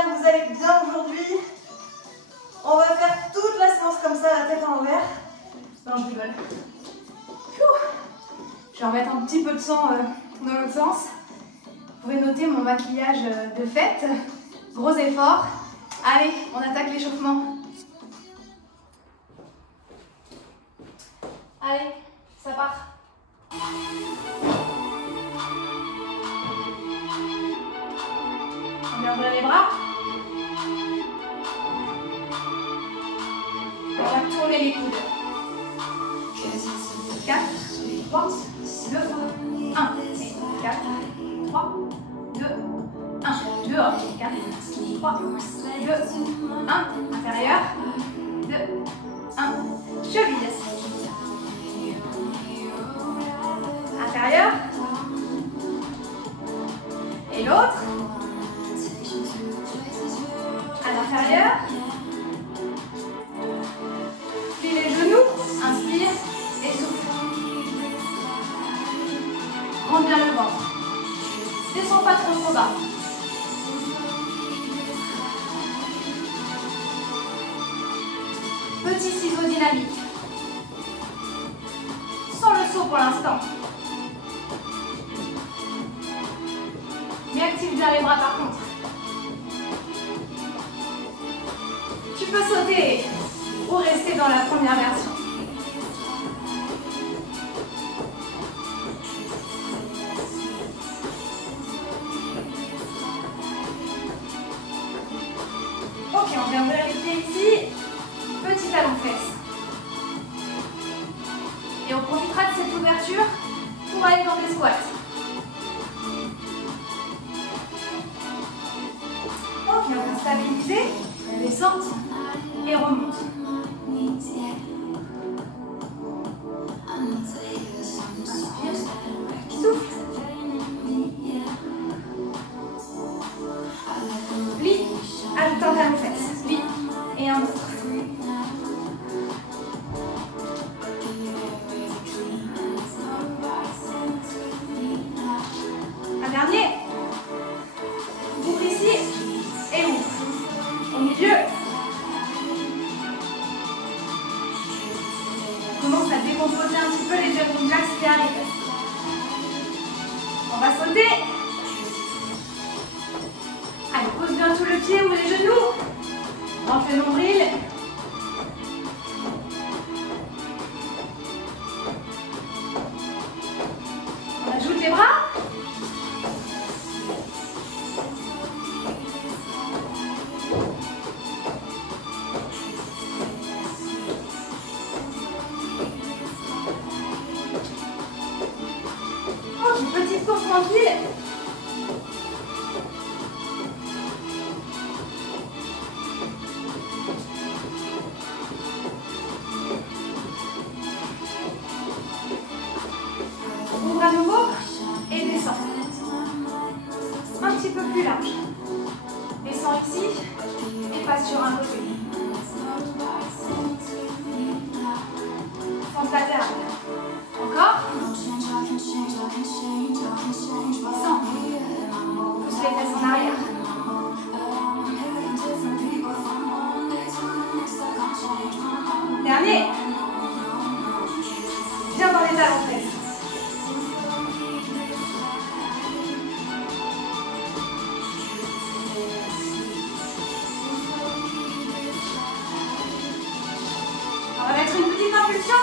j'espère que vous allez bien aujourd'hui. On va faire toute la séance comme ça, la tête en l'envers. Non, je rigole. Je vais remettre un petit peu de sang dans l'autre sens. Vous pouvez noter mon maquillage de fête. Gros effort. Allez, on attaque l'échauffement. Allez, ça part. On vient ouvrir les bras. On va tourner les coudes. 4, 3, 2, 1. 4, 3, 2, 1. Dehors. 4, 3, 2, 1. Intérieur. 2, 1. Cheville. Intérieur. Et l'autre. À l'intérieur. Plie les genoux. Inspire et souffle. Rends bien le ventre. Descends pas trop bas. Petit ciseau dynamique. Sans le saut pour l'instant. Mais active bien les bras par contre. Tu peux sauter ou rester dans la première version. Ok, on vient ouvrir les pieds ici. Petit talon fesse. Et on profitera de cette ouverture pour aller dans les squats. Ok, on va stabiliser, descente et remonte. Inspire, souffle. Plie, ajoute un talon fesse. Plie et un autre. Un dernier. Ouvre ici et ouvre. Au milieu. On commence à décomposer un petit peu les jumping jacks qui arrivent. On va sauter. Allez, pose bien tout le pied ou les genoux. On fait nombril. On ajoute les bras. Ok, petite course tranquille. Ouvre à nouveau et descends. Un petit peu plus large. Descends ici et passe sur un côté. Fonce latéral. Encore. Descends. Pousse les fesses en arrière. Dernier. Viens dans les talons fesses. On va mettre une petite impulsion.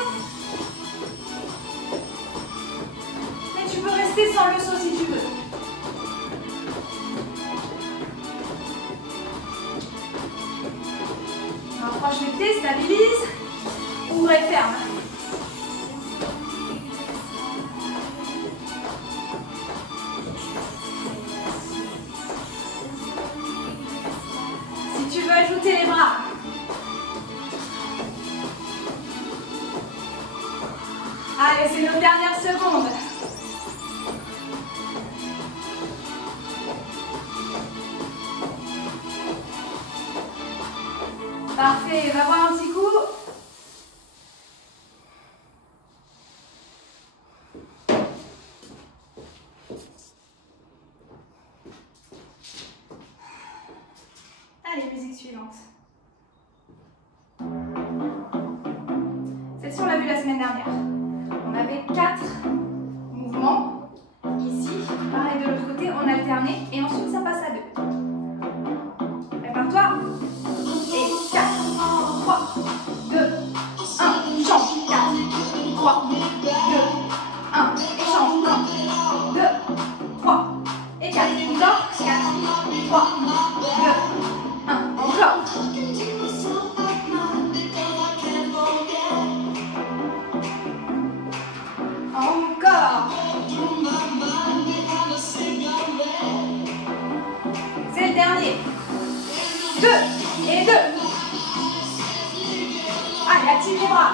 Mais tu peux rester sans le saut si tu veux. Rapproche les pieds, stabilise. Ouvre et ferme. Si tu veux ajouter les bras. Allez, c'est nos dernières secondes. Parfait, va voir un petit coup. Allez, musique suivante. Celle-ci, on l'a vue la semaine dernière. On avait 4 mouvements. Ici, pareil de l'autre côté, on alternait. Et ensuite, ça passe à 2. Prépare-toi. Et 4, 3, 2, 1. Change. 4, 3, 2, 1. Et change. 1, 2, 3. Et 4. Encore. 4, 3, 2, 1. Encore. Encore. C'est le dernier. 2 et 2. Allez, active les bras.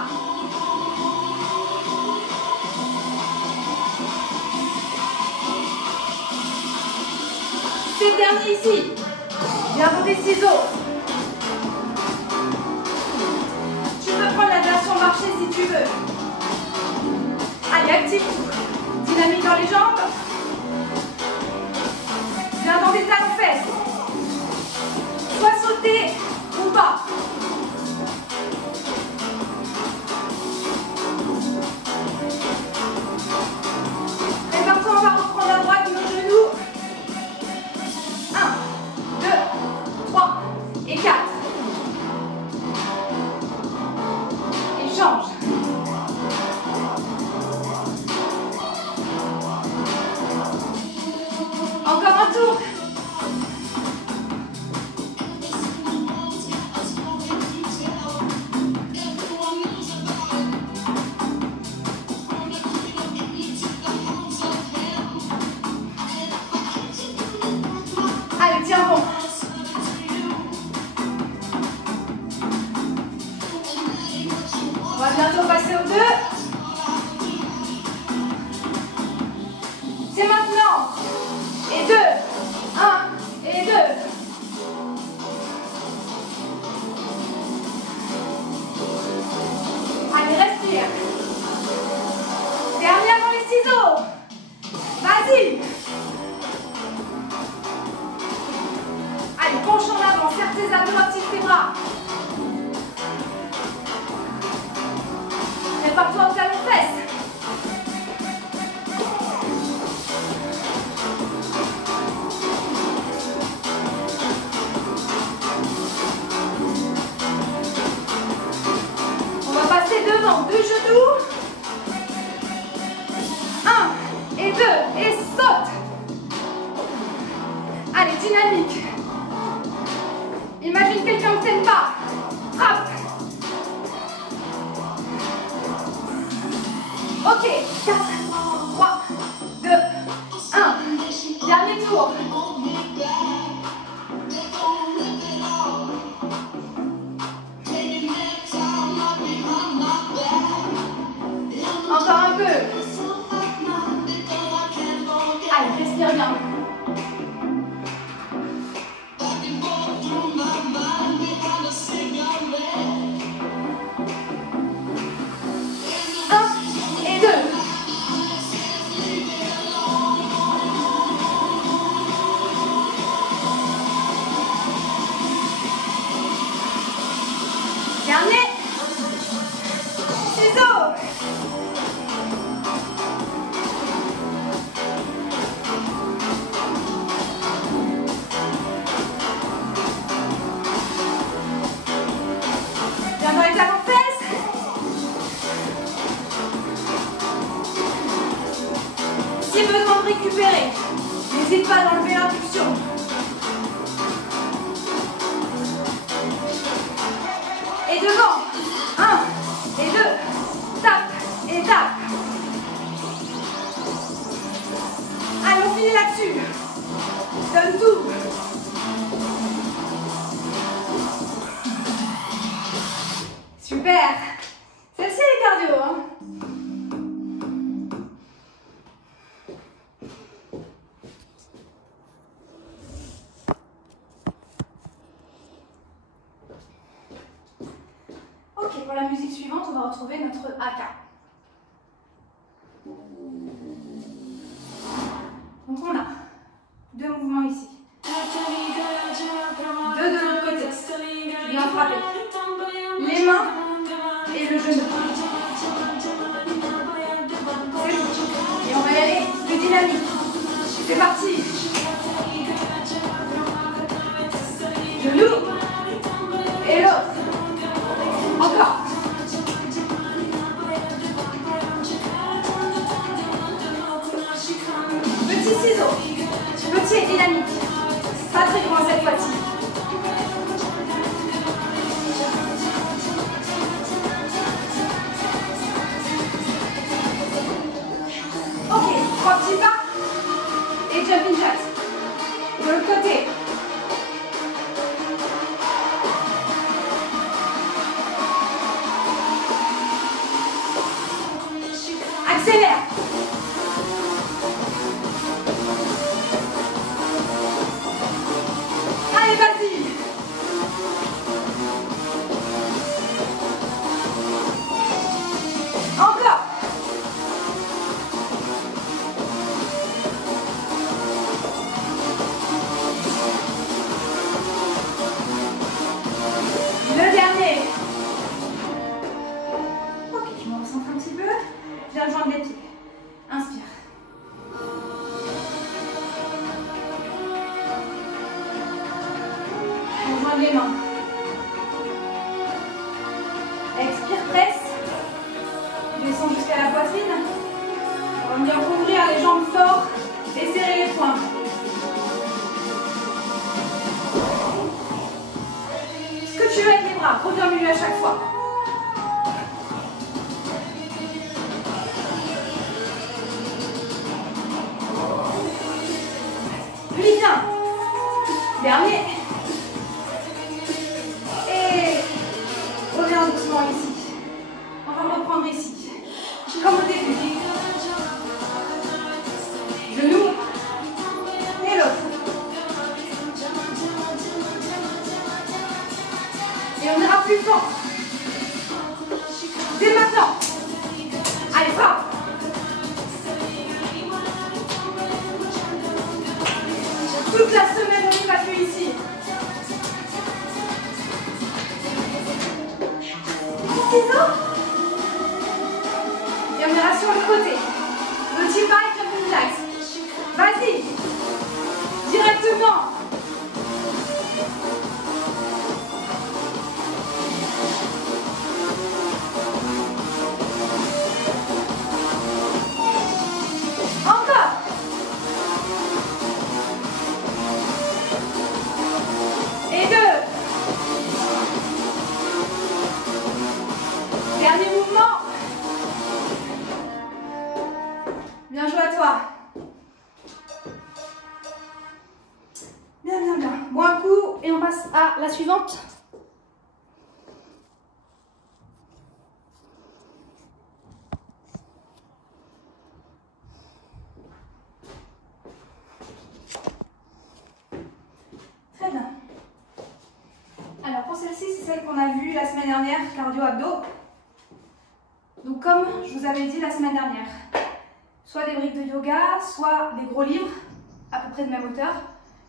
C'est le dernier ici. Viens dans tes ciseaux. Tu peux prendre la version marché si tu veux. Allez, active. Dynamique dans les jambes. Viens dans tes talons-fesses. Soit sauter ou pas. Prépare-toi, on va reprendre la droite de nos genoux. 1, 2, 3 et 4. Et change. Encore un tour. Allez, tiens bon. On va bientôt passer au 2. C'est maintenant. Et 2. 1 et 2. Allez, respire. Dernier avant les ciseaux. Vas-y. Allez, penche en avant, serre tes abdos, active tes bras. Prépare-toi au talon-fesses. On va passer devant, 2 genoux. 1 et 2 et saute. Allez, dynamique. Imagine quelqu'un que t'aimes pas. Frappe. Ok, 4, 3, 2, 1. Dernier tour. Encore un peu. Allez, respire bien. Dernier. Ciseaux. Viens dans les talons-fesses. Si besoin de récupérer, n'hésite pas à enlever l'impulsion. Et devant. 1 et 2. Tape et tape. Allez, on finit là-dessus. Donne tout. Super. Celle-ci, elle est cardio, hein. Ok, pour la musique suivante, on va retrouver notre AK. Donc on a 2 mouvements ici. 2 de l'autre côté. va frapper les mains et le genou. C'est tout. Et on va y aller plus dynamique. C'est parti. Genou et l'autre. Encore. Petit ciseau. Petit et dynamique. Pas très grand cette fois-ci. Ok, 3 petits pas et jumping jacks. De l'autre côté. Accélère. Allez, vas-y. Encore. Le dernier. Ok, je me recentre un petit peu. Je viens joindre les pieds. Inspire. On joint les mains. Expire, presse. Descends jusqu'à la poitrine. On va venir ouvrir les jambes fort et serrer les poings. Ce que tu veux avec les bras, reviens au milieu à chaque fois. Plie bien. Dernier. Et reviens doucement ici. On va reprendre ici. Comme au début. Genou et l'autre. Et on ira plus fort. Dès maintenant. Allez, frappe. Toute la semaine, on ira plus ici. Ciseaux. Et on ira sur le côté. Petit pas et jumping jacks. Vas-y. Directement. Encore. Et 2. Dernier mouvement. Bien joué à toi. Bien, bien, bien. Bon, un coup et on passe à la suivante. Très bien. Alors pour celle-ci, c'est celle qu'on a vue la semaine dernière, cardio-abdos. Donc comme je vous avais dit la semaine dernière, soit des briques de yoga, soit des gros livres, à peu près de même hauteur,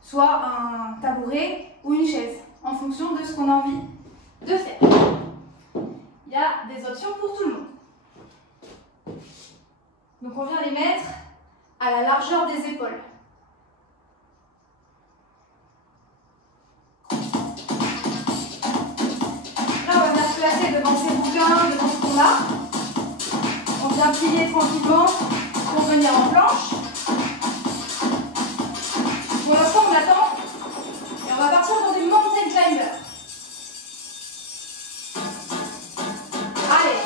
soit un tabouret ou une chaise, en fonction de ce qu'on a envie de faire. Il y a des options pour tout le monde. Donc on vient les mettre à la largeur des épaules. Là, on va venir se placer devant ces bouquins, devant ce qu'on a. On vient plier tranquillement pour venir en planche. Pour l'instant, on attend et on va partir dans du mountain climber. Allez.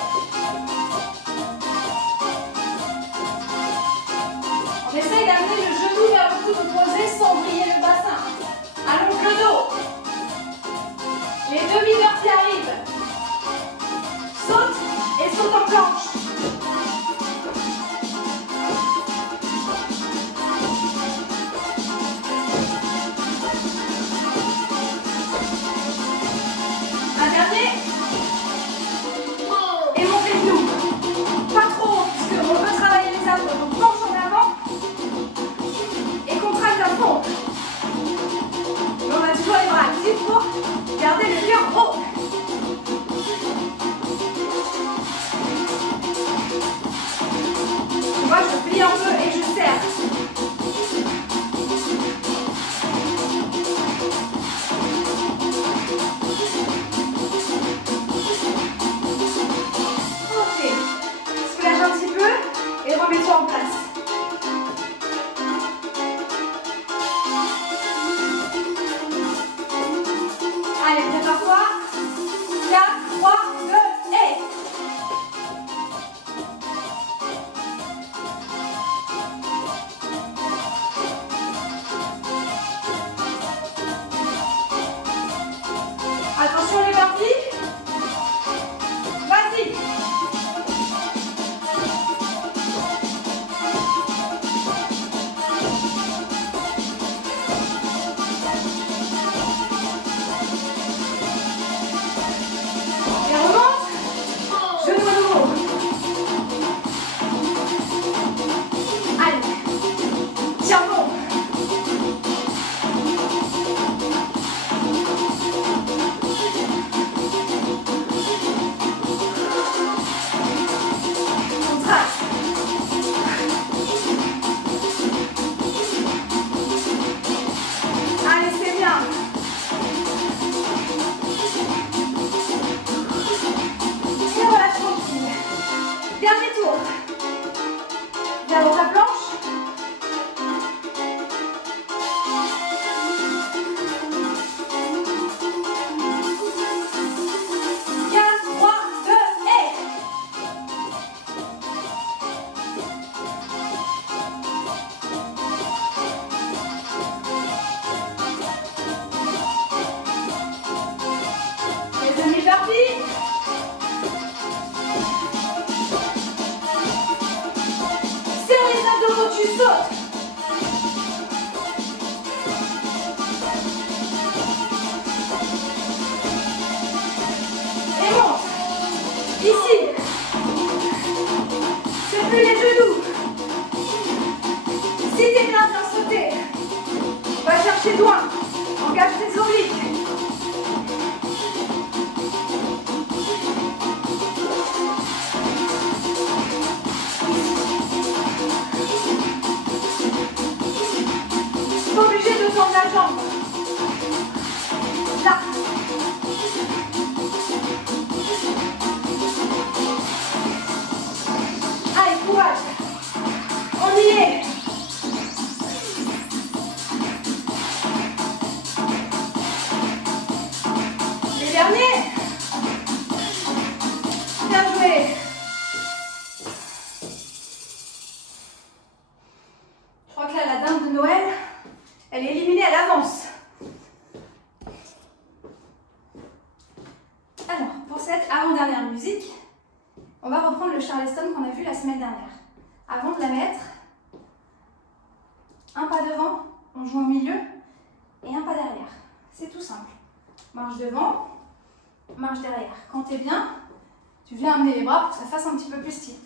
On essaye d'amener le genou vers le coude opposé sans briller le bassin. Allonge le dos. Les demi-heures qui arrivent. Saute et saute en planche. Gardez le cœur haut. Tu vois, je plie un peu et je serre. Ok. Soulage un petit peu et remets-toi en place. Allez, prépare-toi. 4, 3, 2, et... Attention les parties. Vas-y. Et remonte. Genou à nouveau. Allez. Tiens bon. Contraste. Allez, c'est bien. Et voilà, tranquille. Dernier tour. Viens dans ta planche. Tu sautes. Et monte. Ici. C'est plus les genoux. Si t'es bien sauté, va chercher loin. Engage tes obliques. Obligé de tendre la jambe. Là. Allez, courage. On y est. Les derniers. Bien joué. Je crois que là, la dinde de Noël, elle est éliminée à l'avance. Alors, pour cette avant-dernière musique, on va reprendre le Charleston qu'on a vu la semaine dernière. Avant de la mettre, un pas devant, on joue au milieu, et un pas derrière. C'est tout simple. Marche devant, marche derrière. Quand tu es bien, tu viens amener les bras pour que ça fasse un petit peu plus stylé.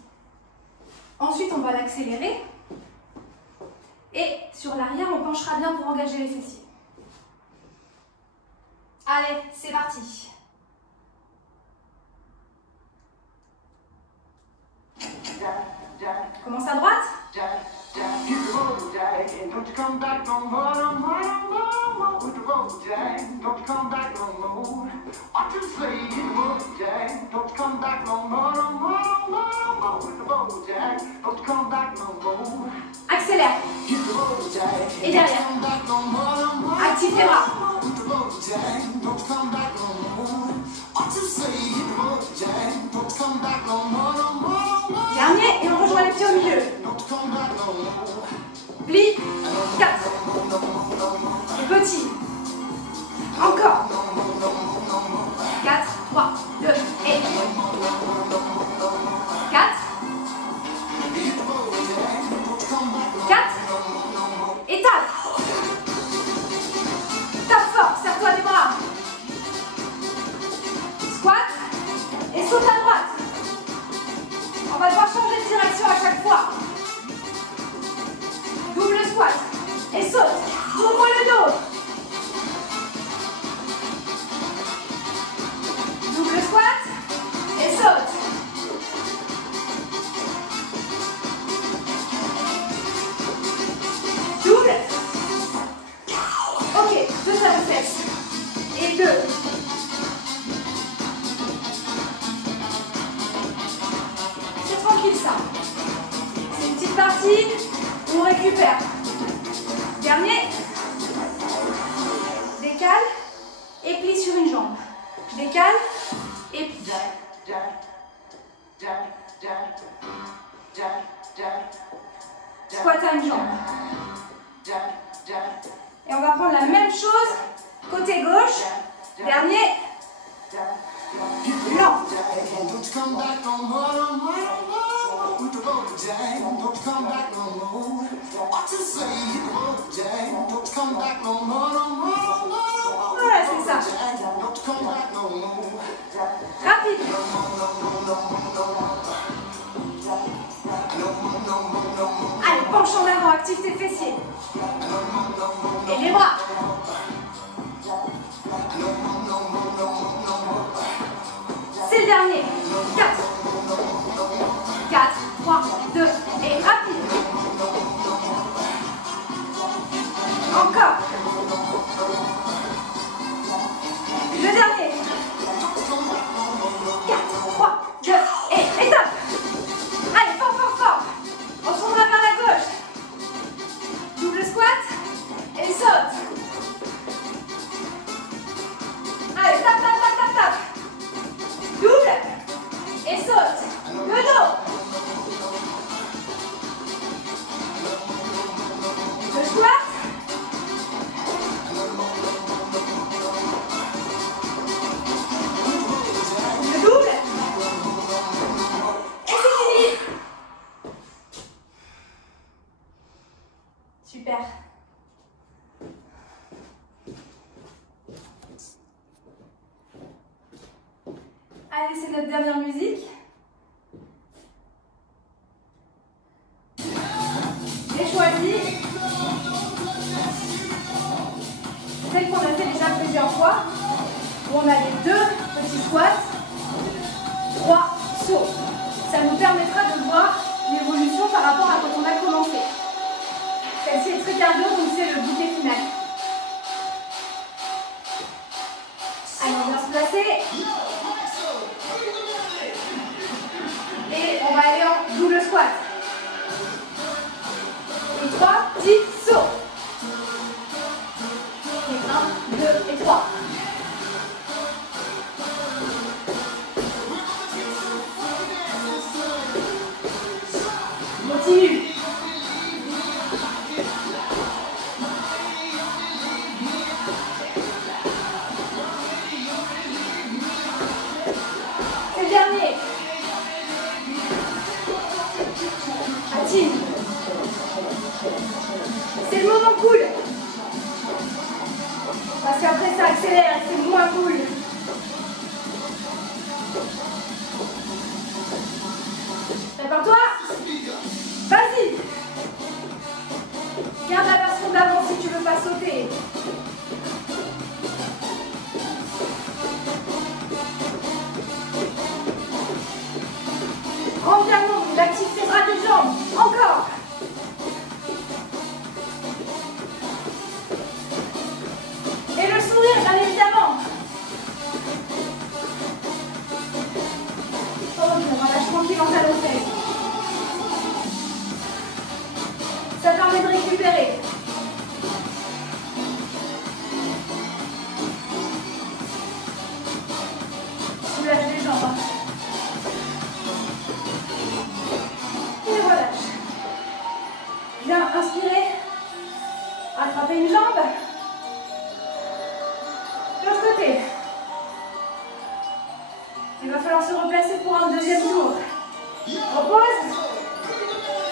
Ensuite, on va l'accélérer. Et sur l'arrière, on penchera bien pour engager les fessiers. Allez, c'est parti. Commence à droite. Accélère. Et derrière. Active tes bras. Dernier et on rejoint les pieds au milieu. Plie. 4. Et petit. Encore. 4, 3, 2 et 4. 4. Et tape. Tape fort, serre-toi les bras. Squat. Et saute à droite. On va devoir changer de direction à chaque fois. Double squat. Et saute. Ouvre le dos. patine, on récupère. Dernier. Décale et plie sur une jambe. Décale et plie. Squat à une jambe. Et on va prendre la même chose côté gauche. Dernier. Lent. Voilà, c'est ça. Rapide. Allez, penche en avant, active tes fessiers. Et les bras. C'est le dernier. 4. 4, 3, 2 et rapide. Encore. Le dernier. 4, 3, 2 et top. Allez, fort, fort, fort. On tournera vers la gauche. Double squat et saute. Allez, tap, tap, tap, tap, tap. Double et saute. Le dos. Le squat. Le double. Et c'est fini. Super. Allez, c'est notre dernière musique. J'ai choisi celle qu'on a fait déjà plusieurs fois, où on a les 2 petits squats, 3 sauts. Ça nous permettra de voir l'évolution par rapport à quand on a commencé. Celle-ci est très cardio, donc c'est le bouquet final. Allez, on vient se placer. Et on va aller en double squat. Et 3 petits sauts. Et 1, 2 et 3. Continue. C'est le dernier. Patine. C'est le moment cool. Parce qu'après ça accélère et c'est moins cool. Prépare-toi. Vas-y. Garde la version d'avant si tu veux pas sauter. Prends bien long, active tes bras, tes jambes. Encore. Et le sourire, bien évidemment. Oh, on va lâcher tranquille en talon fait. Ça permet de récupérer. Soulage les jambes. Et relâche. Bien, inspirez. Attrapez une jambe. De l'autre côté. Il va falloir se replacer pour un deuxième tour. Repose.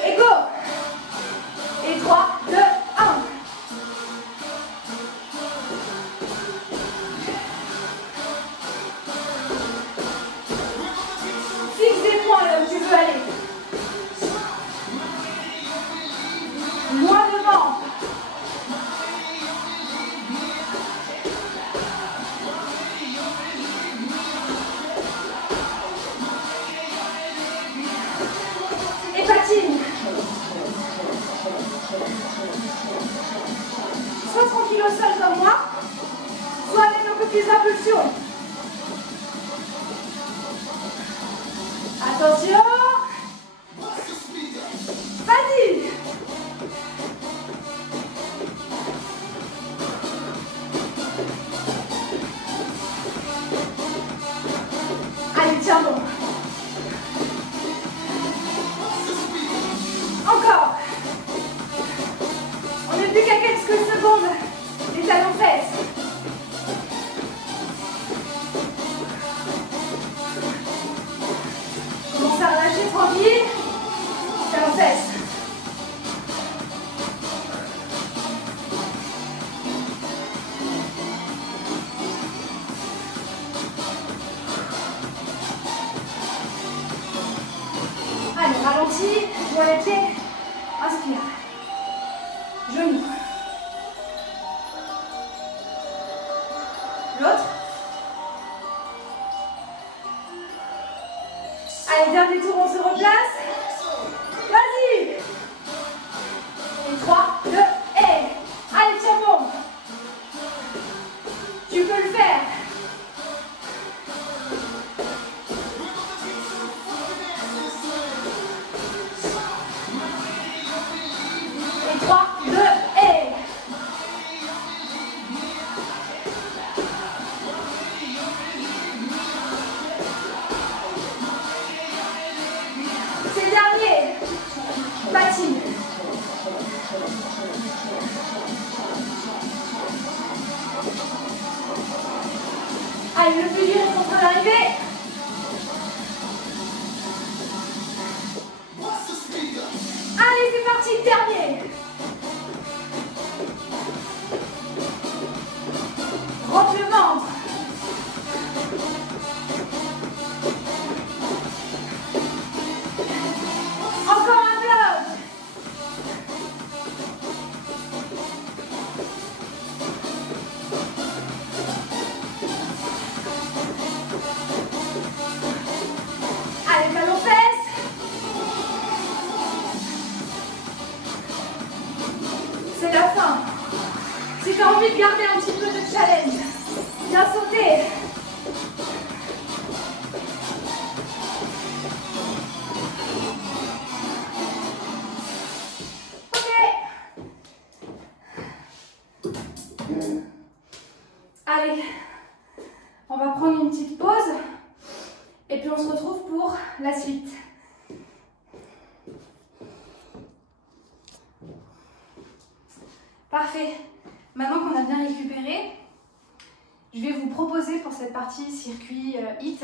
Et go. Et 3, 2, 1. Fixe des points là où tu veux aller. Moins devant. Et patine. Soit tranquille au sol comme moi, soit avec un peu plus d'impulsion. Attention. Vas-y. tiens bon. Encore. On n'est plus qu'à quelques secondes. Les talons fesses. Commence à relâcher tranquille. Talons fesses. Allez, ralentis, joue les pieds. Inspire. Genoux. L'autre. Allez, dernier tour, on se replace. Vas-y. Et 3, 2, et. Allez, tiens bon. Tu peux le faire. Et 3, 2, et. C'est le dernier. Patine. Allez, le plus dur est en train d'arriver. Allez, c'est parti, le dernier. Rentre le ventre. Encore un bloc. Allez, talons fesses. C'est la fin. Si tu as envie de garder un petit peu de challenge, viens sauter. Ok. Allez, on va prendre une petite pause et puis on se retrouve pour la suite. Parfait. Maintenant qu'on a bien récupéré, je vais vous proposer pour cette partie circuit HIIT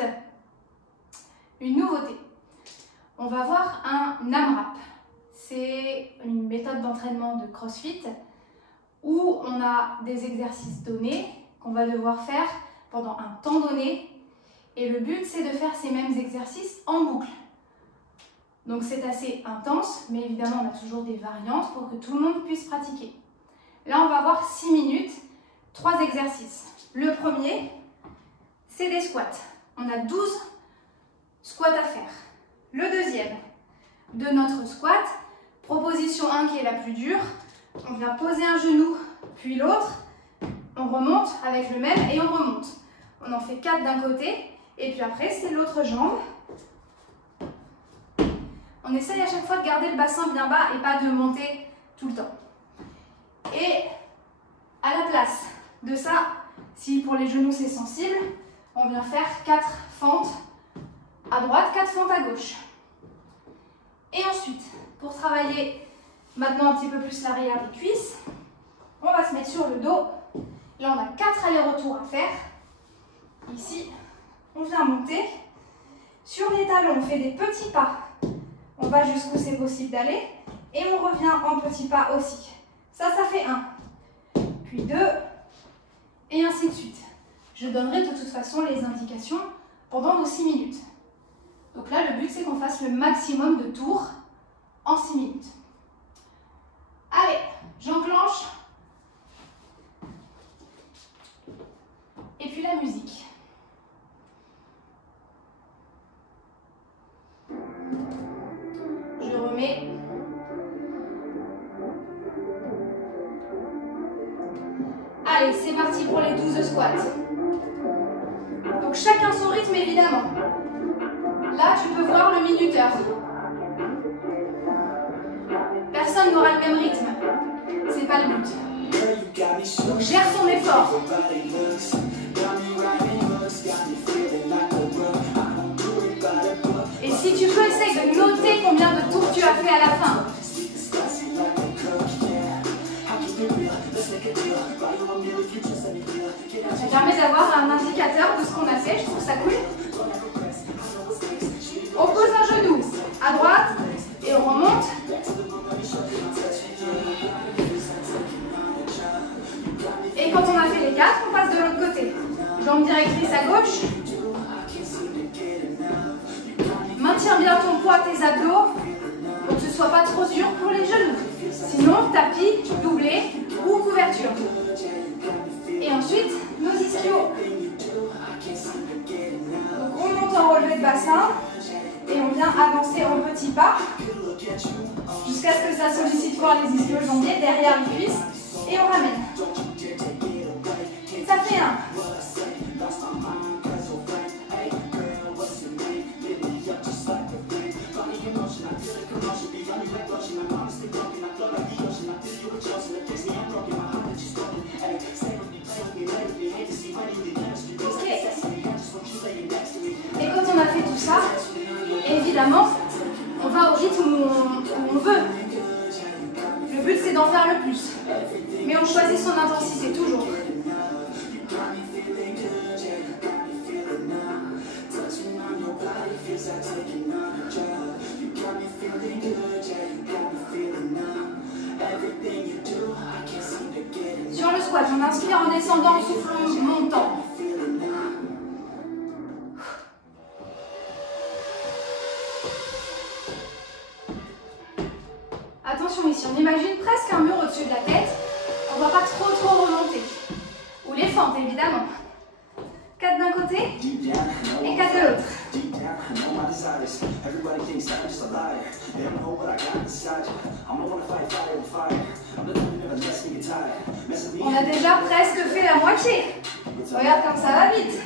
une nouveauté. On va voir un AMRAP. C'est une méthode d'entraînement de CrossFit où on a des exercices donnés qu'on va devoir faire pendant un temps donné. Et le but, c'est de faire ces mêmes exercices en boucle. Donc c'est assez intense, mais évidemment, on a toujours des variantes pour que tout le monde puisse pratiquer. Là, on va avoir 6 minutes, 3 exercices. Le premier, c'est des squats. On a 12 squats à faire. Le deuxième de notre squat, proposition 1 qui est la plus dure. On vient poser un genou, puis l'autre. On remonte avec le même et on remonte. On en fait 4 d'un côté. Et puis après, c'est l'autre jambe. On essaye à chaque fois de garder le bassin bien bas et pas de monter tout le temps. Et à la place de ça, si pour les genoux c'est sensible, on vient faire 4 fentes à droite, 4 fentes à gauche. Et ensuite, pour travailler maintenant un petit peu plus l'arrière des cuisses, on va se mettre sur le dos. Là, on a 4 allers-retours à faire. Ici, on vient monter. Sur les talons, on fait des petits pas. On va jusqu'où c'est possible d'aller. Et on revient en petits pas aussi. Ça fait 1. Puis 2. Et ainsi de suite. Je donnerai de toute façon les indications pendant nos 6 minutes. Donc là, le but, c'est qu'on fasse le maximum de tours en 6 minutes. Allez, j'enclenche. Et puis la musique. Je remets. Allez, c'est parti pour les 12 squats. Donc chacun son rythme évidemment. Là, tu peux voir le minuteur. Personne n'aura le même rythme. C'est pas le but. Donc gère son effort. fait à la fin. Ça permet d'avoir un indicateur de ce qu'on a fait, je trouve ça cool. On pose un genou à droite et on remonte. Et quand on a fait les 4, on passe de l'autre côté. Jambe directrice à gauche. Maintiens bien ton poids, tes abdos, pour que ce ne soit pas trop dur pour les genoux. Sinon, tapis, doublé ou couverture. Et ensuite, nos ischios. Donc on monte en relevé de bassin et on vient avancer en petits pas jusqu'à ce que ça sollicite fort les ischio-jambiers derrière les cuisses et on ramène. Ça fait un. Et quand on a fait tout ça, évidemment, on va au rythme où on veut. Le but, c'est d'en faire le plus. Mais on choisit son intensité, toujours. Sur le squat, on inspire en descendant, en soufflant, en montant. Attention ici, on imagine presque un mur au-dessus de la tête. On ne va pas trop remonter. Ou les fentes, évidemment. 4 d'un côté et 4 de l'autre. On a déjà presque fait la moitié. Regarde comme ça va vite.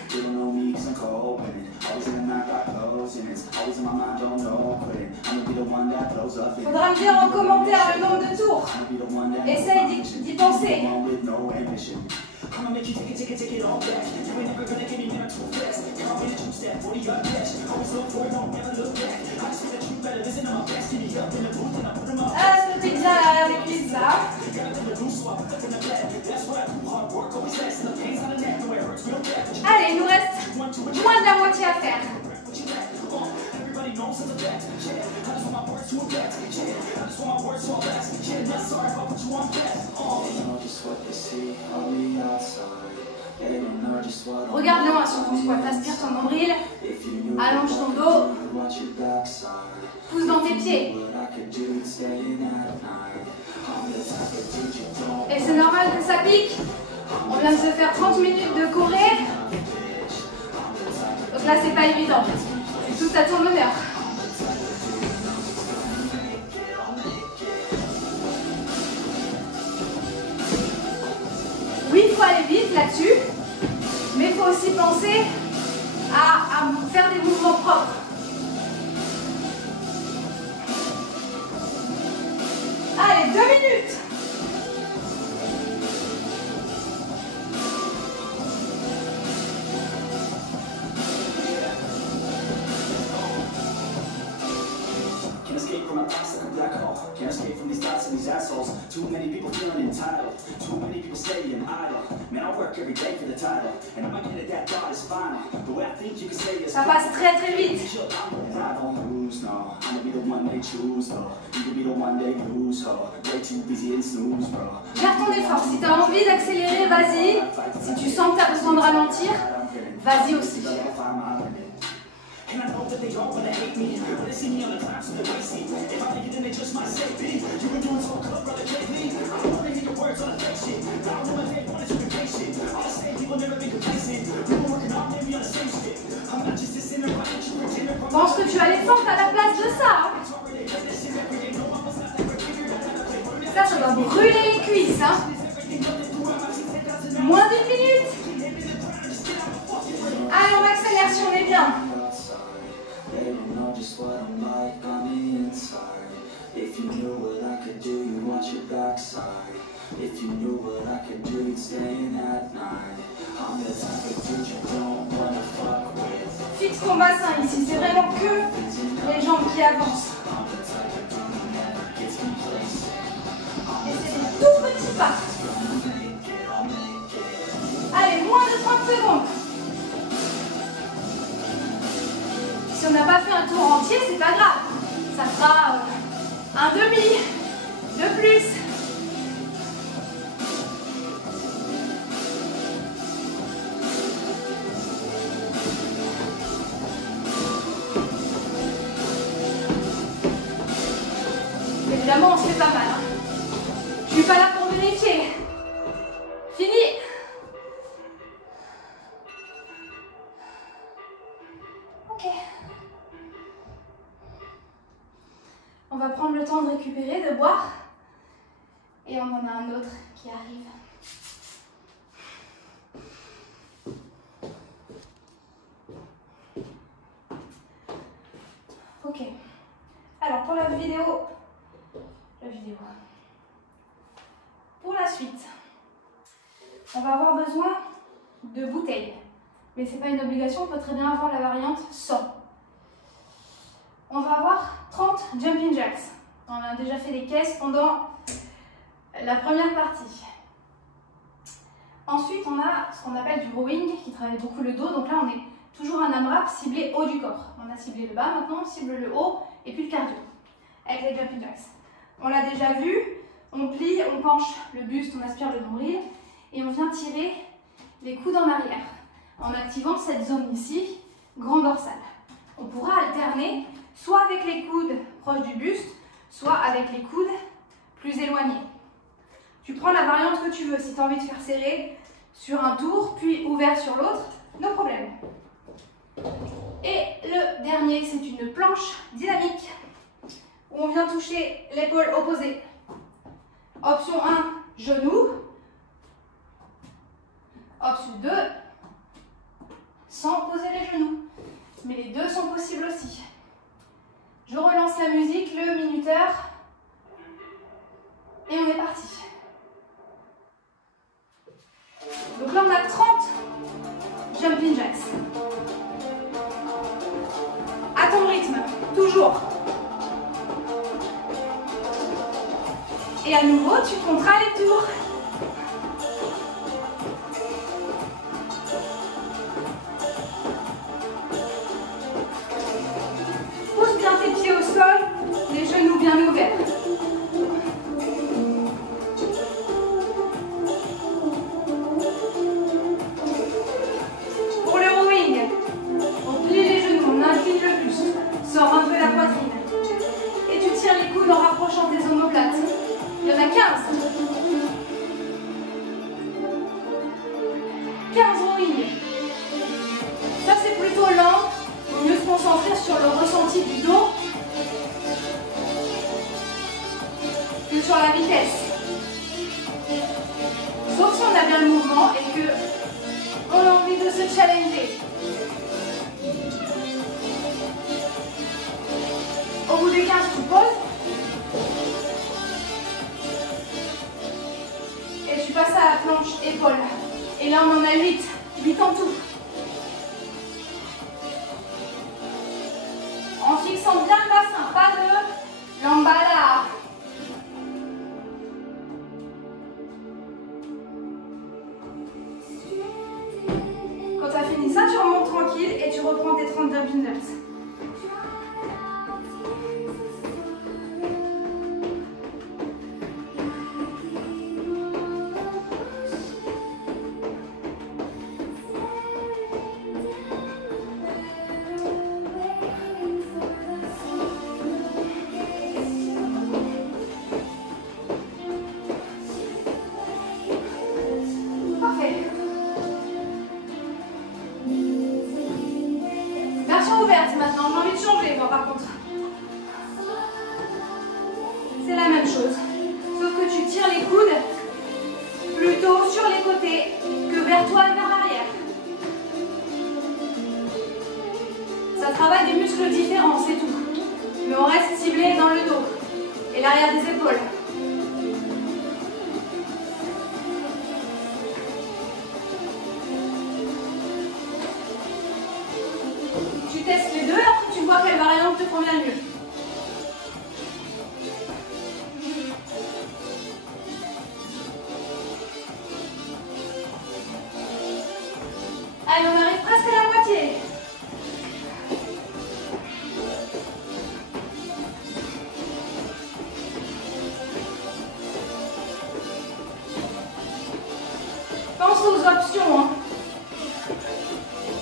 Faudra me dire en commentaire le nombre de tours. Essaye d'y penser. Ah, ça fait bien derrière les cuisses, ça. Allez, il nous reste moins de la moitié à faire. Regarde loin sur ton squat, aspire ton nombril, allonge ton dos, pousse dans tes pieds. Et c'est normal que ça pique. On vient de se faire 30 minutes de Corée. Donc là, c'est pas évident. C'est tout à ton honneur. Oui, il faut aller vite là-dessus, mais il faut aussi penser à faire des mouvements propres. Allez, 2 minutes. Can't escape from these thoughts and these assholes. Too many people feeling entitled. Too many people staying idle. Man, I work every day for the title. And I might get it, that thought is final. The way I think you can say is ça passe très très vite. And I don't lose, no. I'm gonna be the one they choose, though. You can be the one they lose, ho. Way too busy and snooze, bro. Garde ton effort. Si tu as envie d'accélérer, vas-y. Si tu sens que tu as besoin de ralentir, vas-y aussi. And I know that they don't wanna hate me, but they see me on the climb, so they waste me. If I make it, then they just might save me. You've been doing so good, brother, lately. I don't wanna hear your words on the fake shit. I don't know my head, wanted to be patient. All the same people never been complacent. We've been working on maybe on the same shit. I'm not just a sinner, why don't you pretend to Pense que tu as les fentes à la place de ça. Ça doit brûler les cuisses. Hein. Moins d'1 minute. Allez, on accélère si on est bien. They don't know just what I'm like on the inside. If you knew what I could do, you want your backside. If you knew what I could do, you'd stay in at night. I'm the type of dude you don't wanna fuck with. Fixe ton bassin ici, c'est vraiment que les jambes qui avancent. pas. Allez, moins de 30 secondes. Si on n'a pas fait un tour entier, c'est pas grave. Ça fera un demi de plus. Évidemment, on se fait pas mal. Hein. Je suis pas là pour vérifier. Fini. Ok. On va prendre le temps de récupérer, de boire. Et on en a un autre qui arrive. Ok. Alors pour la vidéo. Pour la suite, on va avoir besoin de bouteilles. Mais ce n'est pas une obligation, on peut très bien avoir la variante sans. On va avoir 30 jumping jacks. On a déjà fait des caisses pendant la première partie. Ensuite, on a ce qu'on appelle du rowing qui travaille beaucoup le dos. Donc là, on est toujours un AMRAP ciblé haut du corps. On a ciblé le bas, maintenant on cible le haut et puis le cardio avec les jumping jacks. On l'a déjà vu, on plie, on penche le buste, on aspire le nombril et on vient tirer les coudes en arrière en activant cette zone ici, grand dorsal. On pourra alterner soit avec les coudes proches du buste, soit avec les coudes plus éloignés. Tu prends la variante que tu veux. Si tu as envie de faire serrer sur un tour, puis ouvert sur l'autre, no problème. Et le dernier, c'est une planche dynamique où on vient toucher l'épaule opposée. Option 1, genou. Option 2, sans poser les genoux. Mais les deux sont possibles aussi. Je relance la musique, le minuteur. Et on est parti. Donc là, on a 30 jumping jacks. À ton rythme, toujours. Et à nouveau, tu compteras les tours. Pose bien tes pieds au sol, les genoux bien ouverts. Pour le rowing, on plie les genoux, on incline le buste, sors un peu la poitrine. Et tu tires les coudes en rapprochant tes omoplates. Il y en a 15. 15 rowing. Ça, c'est plutôt lent. Il vaut mieux se concentrer sur le ressenti du dos que sur la vitesse. Sauf si on a bien le mouvement et que on a envie de se challenger. Au bout des 15, tu poses. Et tu passes à la planche épaule. Et là, on en a 8. 8 en tout. En fixant bien le bassin, pas de lambada. Quand tu as fini ça, tu remontes tranquille et tu reprends tes 30 jumping jacks. Maintenant, j'ai envie de changer moi par contre. C'est la même chose, sauf que tu tires les coudes plutôt sur les côtés que vers toi et vers l'arrière. Ça travaille des muscles différents, c'est tout. Mais on reste ciblé dans le dos et l'arrière des épaules. Teste les deux, après tu vois quelle variante te convient le mieux.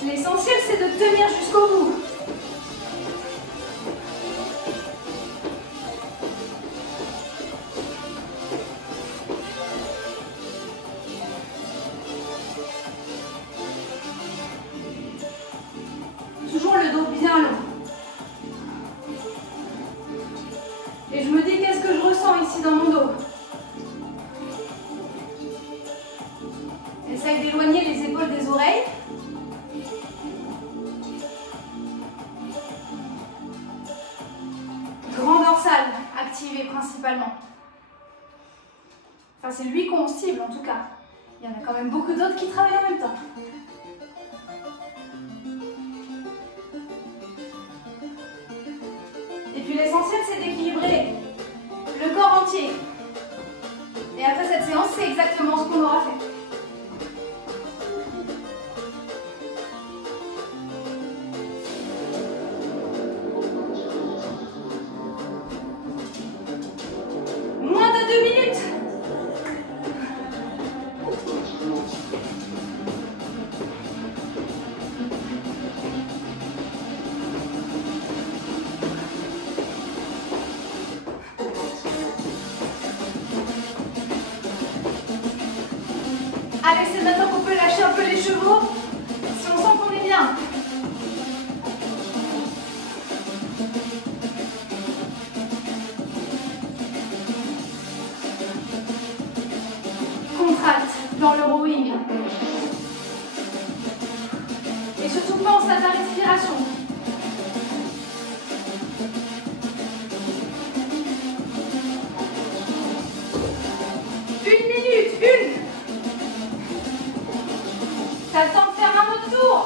L'essentiel, c'est de tenir jusqu'au bout. Toujours le dos bien long. Et je me dis, qu'est-ce que je ressens ici dans mon dos? Essaye d'éloigner les épaules des oreilles. Grand dorsal activé principalement. Enfin, c'est lui qu'on cible en tout cas. Il y en a quand même beaucoup d'autres qui travaillent en même temps. Et puis l'essentiel, c'est d'équilibrer le corps entier. Et après cette séance, c'est exactement ce qu'on aura fait. Moins de 2 minutes. Allez, c'est maintenant qu'on peut lâcher un peu les chevaux, si on sent qu'on est bien. Contracte dans le rowing. Et surtout pense à ta respiration. Une minute, une. T'as le temps de faire un autre tour.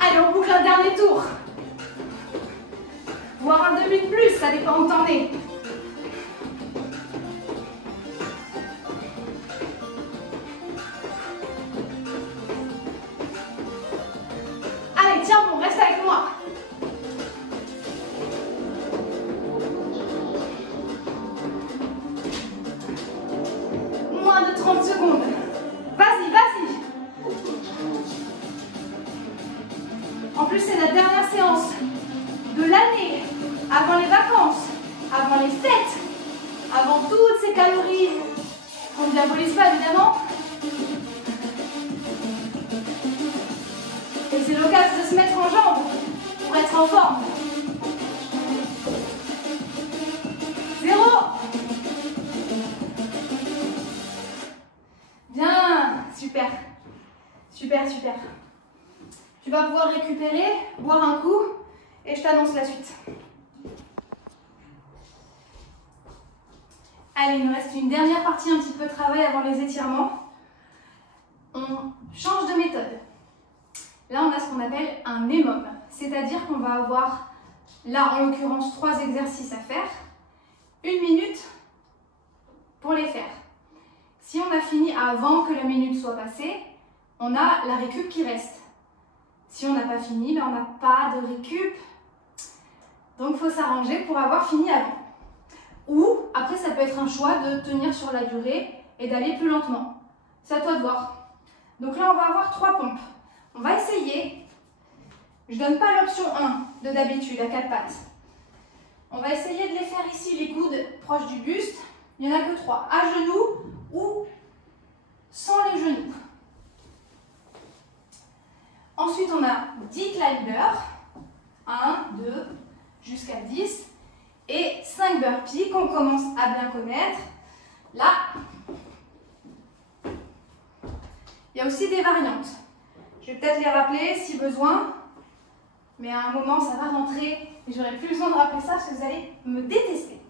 Allez, on boucle un dernier tour. Voire un demi de plus, ça dépend où t'en es. Allez, tiens bon, reste avec moi. Moins de 30 secondes. Vas-y, vas-y. En plus, c'est la dernière séance de l'année, avant les vacances, avant les fêtes, avant toutes ces calories qu'on ne diabolise pas évidemment. Et c'est l'occasion de se mettre en jambes pour être en forme. 0. Bien, super, super, super. Tu vas pouvoir récupérer, boire un coup et je t'annonce la suite. Allez, il nous reste une dernière partie, un petit peu de travail avant les étirements. On change de méthode. Là, on a ce qu'on appelle un EMOM, c'est-à-dire qu'on va avoir, là en l'occurrence, 3 exercices à faire, 1 minute pour les faire. Si on a fini avant que la minute soit passée, on a la récup qui reste. Si on n'a pas fini, ben on n'a pas de récup. Donc il faut s'arranger pour avoir fini avant. Ou, après ça peut être un choix de tenir sur la durée et d'aller plus lentement. C'est à toi de voir. Donc là on va avoir 3 pompes. On va essayer. Je ne donne pas l'option 1 de d'habitude à 4 pattes. On va essayer de les faire ici, les coudes proches du buste. Il n'y en a que 3. À genoux ou sans les genoux. Ensuite, on a 10 climbers. 1, 2, jusqu'à 10. Et 5 burpees qu'on commence à bien connaître. Là, il y a aussi des variantes. Je vais peut-être les rappeler si besoin. Mais à un moment, ça va rentrer. Et j'aurai plus besoin de rappeler ça parce que vous allez me détester.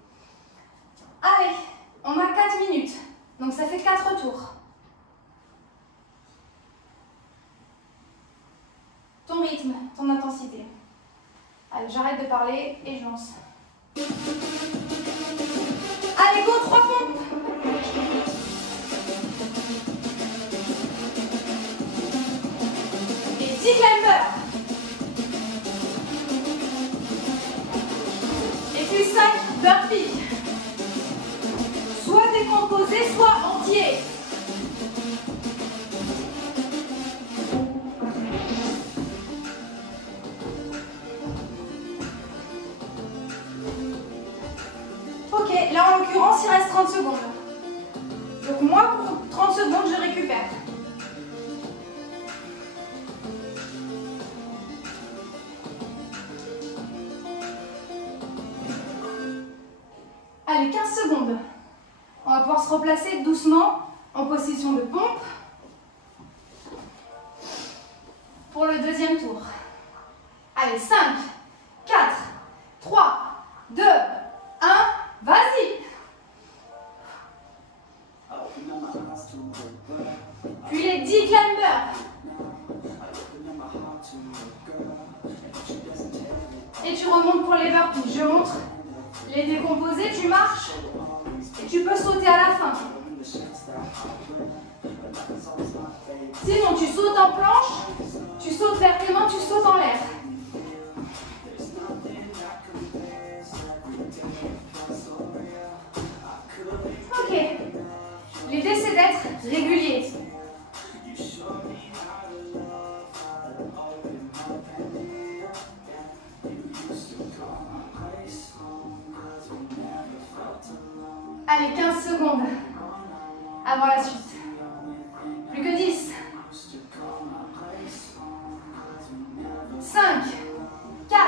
Allez, on a 4 minutes. Donc ça fait 4 tours. Ton rythme, ton intensité. Allez, j'arrête de parler et je lance. Allez, go, 3 pompes. Et 10 climbers. Et puis 5 burpees. Soit décomposés, soit entiers. il reste 30 secondes. Donc moi, pour 30 secondes, je récupère. Allez, 15 secondes. On va pouvoir se replacer doucement en position de pompe pour le deuxième tour. Allez, 5, 4, 3, 2, 1, vas-y. Puis les 10 climbers. Et tu remontes pour les burpees. Je montre les décomposés, tu marches et tu peux sauter à la fin. Sinon, tu sautes en planche, tu sautes verticalement, tu sautes en l'air. Ok. L'idée, c'est d'être régulier. Allez, 15 secondes avant la suite. Plus que 10. 5, 4,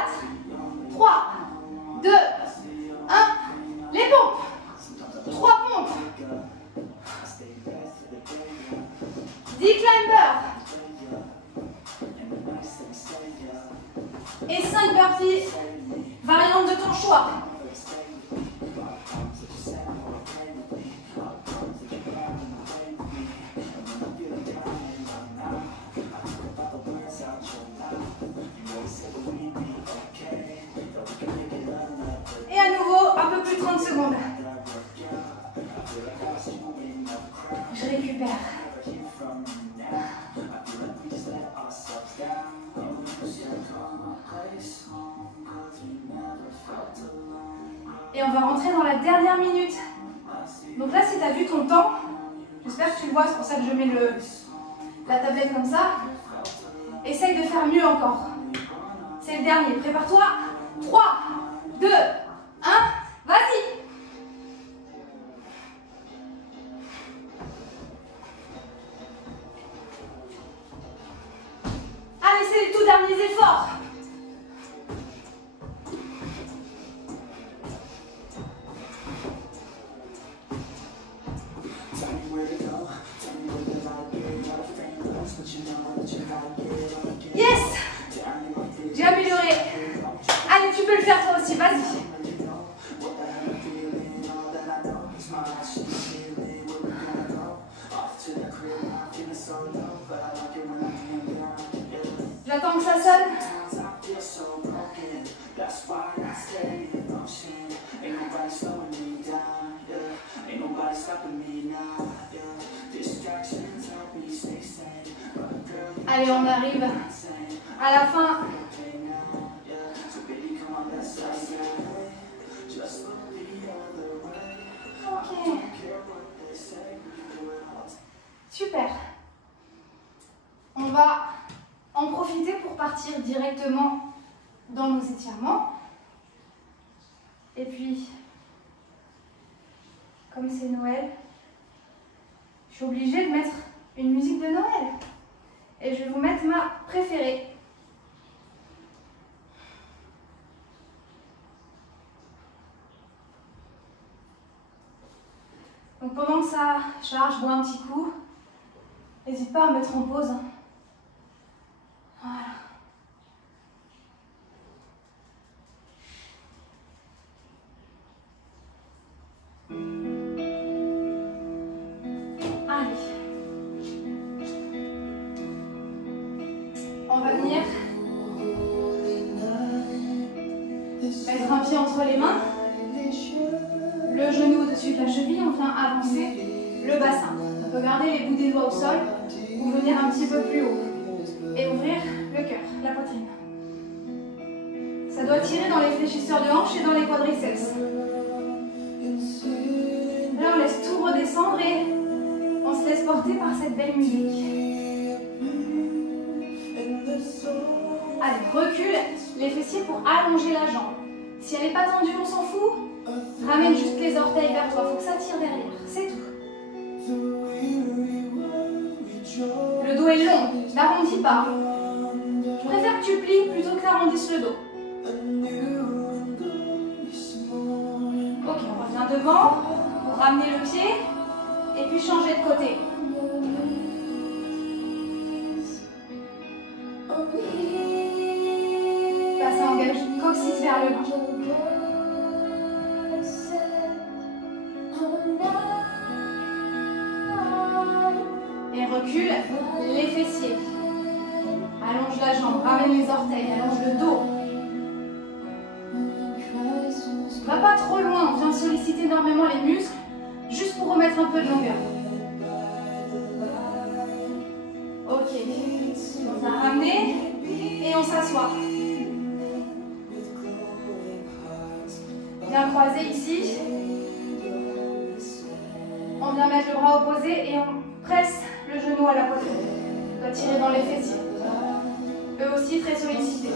3, 2, 1. Les pompes. 3 pompes. 10 climbers. Et 5 burpees. Variante de ton choix. Et à nouveau, un peu plus de 30 secondes. Je récupère. Et on va rentrer dans la dernière minute. Donc là, si tu as vu ton temps, j'espère que tu le vois, c'est pour ça que je mets la tablette comme ça. Essaye de faire mieux encore. C'est le dernier. Prépare-toi. 3, 2, 1, vas-y. Allez, c'est les tout derniers efforts. Yes! J'ai amélioré. Allez, tu peux le faire toi aussi, vas-y. J'attends que ça sonne. Allez, on arrive à la fin. Ok. Super. On va en profiter pour partir directement dans nos étirements. Et puis, comme c'est Noël, je suis obligée de mettre une musique de Noël. Et je vais vous mettre ma préférée. Donc pendant que ça charge, bois un petit coup. N'hésite pas à mettre en pause. Voilà. Allez. On va venir mettre un pied entre les mains, le genou au-dessus de la cheville, on vient avancer le bassin. On peut garder les bouts des doigts au sol ou venir un petit peu plus haut et ouvrir le cœur, la poitrine. Ça doit tirer dans les fléchisseurs de hanches et dans les quadriceps. Là, on laisse tout redescendre et on se laisse porter par cette belle musique. Allez, recule les fessiers pour allonger la jambe. Si elle n'est pas tendue, on s'en fout. Ramène juste les orteils vers toi, il faut que ça tire derrière, c'est tout. Le dos est long, n'arrondis pas. Je préfère que tu plies plutôt que tu arrondisses le dos. Ok, on revient devant pour ramener le pied et puis changer de côté. Passez en coccyx vers le bas. Et recule les fessiers. Allonge la jambe, ramène les orteils, allonge le dos. Va pas trop loin, on vient solliciter énormément les muscles, juste pour remettre un peu de longueur. Ok, on va ramener et on s'assoit. Bien croisé ici. On vient mettre le bras opposé et on presse le genou à la poitrine. On doit tirer dans les fessiers. Eux aussi très sollicités.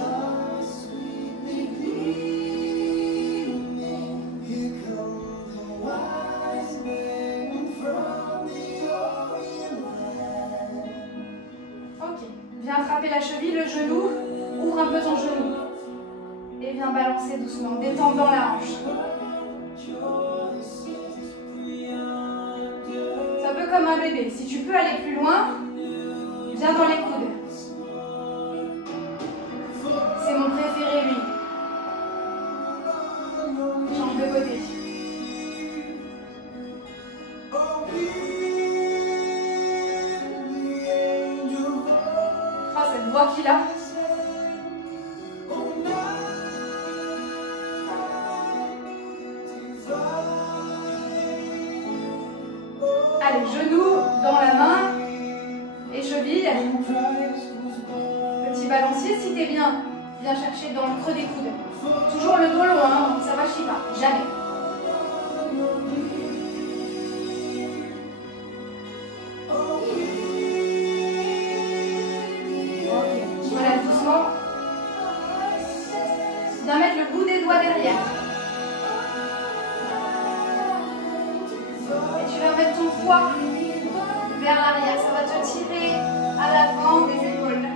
Ok, viens attraper la cheville, le genou, ouvre un peu ton genou. Et viens balancer doucement, détendant la hanche. C'est un peu comme un bébé. Si tu peux aller plus loin, viens dans les coudes. C'est mon préféré, lui. Change de côté. Oh, cette voix qu'il a. Allez, genoux dans la main et cheville. Petit balancier, si t'es bien, viens chercher dans le creux des coudes. Toujours le dos long, hein, donc ça va chie pas, jamais. Ok, voilà, doucement. Viens mettre le bout des doigts derrière. Et tu vas mettre ton poids vers l'arrière. Ça va te tirer à l'avant des épaules.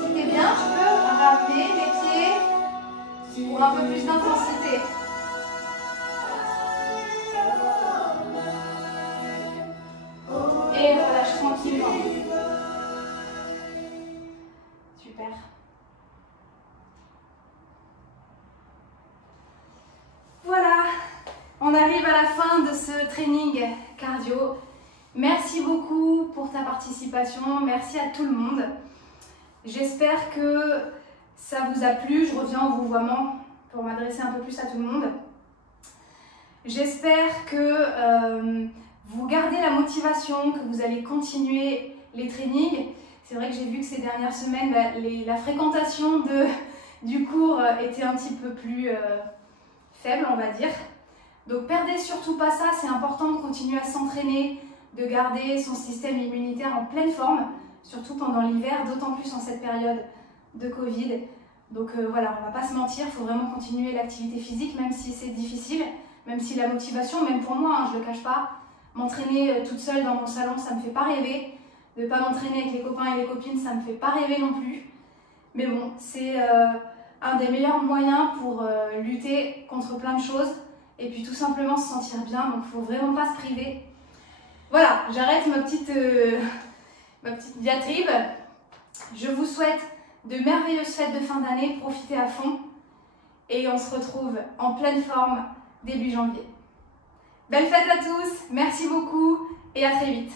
Si t'es bien, tu peux ramener les pieds pour un peu plus d'intensité. Et relâche tranquillement. Super. Voilà, on arrive à la fin de ce training cardio. Merci beaucoup pour ta participation, merci à tout le monde. J'espère que ça vous a plu, je reviens au vouvoiement pour m'adresser un peu plus à tout le monde. J'espère que vous gardez la motivation, que vous allez continuer les trainings. C'est vrai que j'ai vu que ces dernières semaines, la fréquentation du cours était un petit peu plus faible, on va dire. Donc perdez surtout pas ça, c'est important de continuer à s'entraîner, de garder son système immunitaire en pleine forme, surtout pendant l'hiver, d'autant plus en cette période de Covid. Donc voilà, on va pas se mentir, il faut vraiment continuer l'activité physique, même si c'est difficile, même si la motivation, même pour moi, hein, je le cache pas, m'entraîner toute seule dans mon salon, ça me fait pas rêver. De pas m'entraîner avec les copains et les copines, ça me fait pas rêver non plus. Mais bon, c'est un des meilleurs moyens pour lutter contre plein de choses et puis tout simplement se sentir bien, donc il faut vraiment pas se priver. Voilà, j'arrête ma petite diatribe. Je vous souhaite de merveilleuses fêtes de fin d'année, profitez à fond et on se retrouve en pleine forme début janvier. Belle fête à tous, merci beaucoup et à très vite.